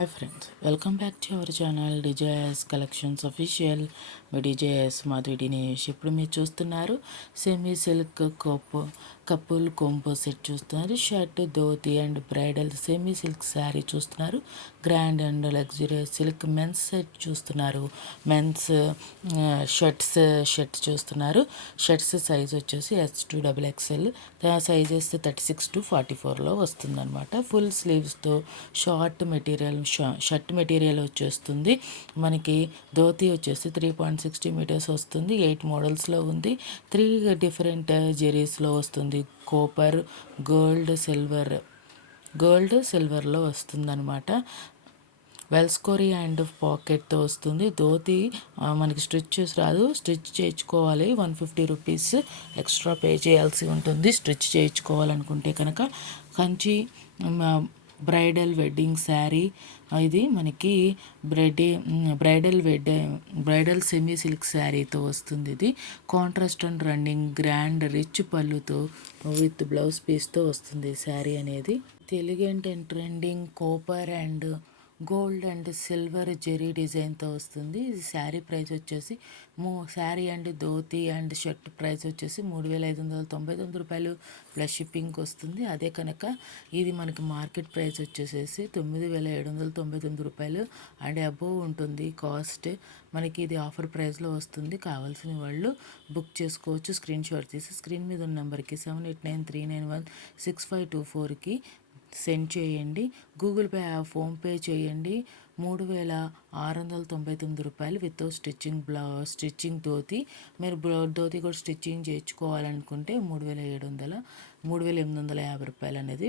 Hi friends, welcome back to our channel DJS Collections Official. Me DJS Madhavi Dinesh. ఇప్పుడు మీరు చూస్తున్నారు semi silk couple combo set చూస్తున్నారు. Shirt, dhoti and bridal semi silk sari చూస్తున్నారు. Grand and luxurious silk men's set చూస్తున్నారు. Men's shirt చూస్తున్నారు. Shirts size వచ్చేసి S2XXL, sizes 36 to 44లో వస్తుందన్నమాట. ఫుల్ స్లీవ్స్తో షార్ట్ మెటీరియల్ షర్ట్ మెటీరియల్ వచ్చేస్తుంది. మనకి ధోతి వచ్చేసి 3.60 మీటర్స్ వస్తుంది. 8 మోడల్స్లో ఉంది. 3 డిఫరెంట్ జెరీస్లో వస్తుంది. కాపర్, గోల్డ్ సిల్వర్లో వస్తుందన్నమాట. వెల్స్కోరీ అండ్ పాకెట్తో వస్తుంది. ధోతి మనకి స్టిచ్ రాదు, స్టిచ్ చేయించుకోవాలి. 150 రూపీస్ ఎక్స్ట్రా పే చేయాల్సి ఉంటుంది స్టిచ్ చేయించుకోవాలనుకుంటే కనుక. కంచి బ్రైడల్ వెడ్డింగ్ శారీ ఇది మనకి బ్రైడల్ సెమీ సిల్క్ శారీతో వస్తుంది. ఇది contrast and running grand rich పళ్ళుతో విత్ బ్లౌజ్ పీస్తో వస్తుంది శారీ అనేది. Elegant and trending copper and gold and silver zari డిజైన్తో వస్తుంది. ఇది శారీ ప్రైస్ వచ్చేసి sari and dhoti and shirt price వచ్చేసి 3,599 రూపాయలు ప్లస్ షిప్పింగ్ వస్తుంది. అదే కనుక ఇది మనకి మార్కెట్ ప్రైస్ వచ్చేసేసి 9,799 రూపాయలు అండ్ అబోవ్ ఉంటుంది కాస్ట్. మనకి ఇది ఆఫర్ ప్రైస్లో వస్తుంది. కావాల్సిన వాళ్ళు బుక్ చేసుకోవచ్చు. స్క్రీన్ షాట్ తీసి స్క్రీన్ మీద ఉన్న నెంబర్కి 7893916524కి సెండ్ చేయండి. గూగుల్ పే, ఫోన్పే చేయండి. 3,699 రూపాయలు వితౌట్ స్టిచ్చింగ్ ధోతి. మీరు ధోతి కూడా స్టిచ్చింగ్ చేయించుకోవాలనుకుంటే 3,850 రూపాయలు అనేది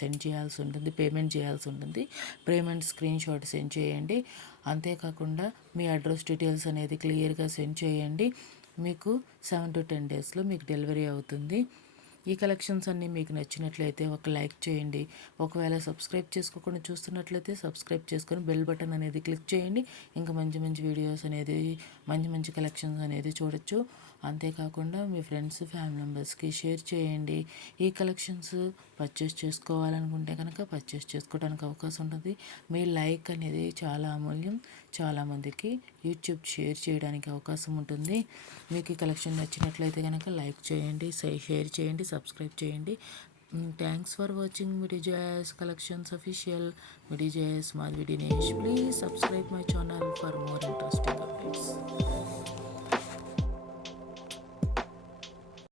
సెండ్ చేయాల్సి ఉంటుంది, పేమెంట్ చేయాల్సి ఉంటుంది. పేమెంట్ స్క్రీన్ షాట్ సెండ్ చేయండి. అంతేకాకుండా మీ అడ్రస్ డీటెయిల్స్ అనేది క్లియర్గా సెండ్ చేయండి. మీకు 7 to 10 డేస్లో మీకు డెలివరీ అవుతుంది. ఈ కలెక్షన్స్ అన్నీ మీకు నచ్చినట్లయితే ఒక లైక్ చేయండి. ఒకవేళ సబ్స్క్రైబ్ చేసుకోకుండా చూస్తున్నట్లయితే సబ్స్క్రైబ్ చేసుకొని బెల్ బటన్ అనేది క్లిక్ చేయండి. ఇంకా మంచి మంచి వీడియోస్ అనేది, మంచి కలెక్షన్స్ అనేది చూడొచ్చు. అంతేకాకుండా మీ ఫ్రెండ్స్, ఫ్యామిలీ మెంబర్స్కి షేర్ చేయండి. ఈ కలెక్షన్స్ పర్చేస్ చేసుకోవాలనుకుంటే కనుక పర్చేస్ చేసుకోవడానికి అవకాశం ఉంటుంది. మీ లైక్ అనేది చాలా అమూల్యం. చాలామందికి యూట్యూబ్ షేర్ చేయడానికి అవకాశం ఉంటుంది. మీకు ఈ కలెక్షన్ నచ్చినట్లయితే కనుక లైక్ చేయండి, షేర్ చేయండి, సబ్స్క్రైబ్ చేయండి. Thanks for watching DJS Collections Official. DJS Madhvi Dinesh. Please subscribe my channel for more interesting updates.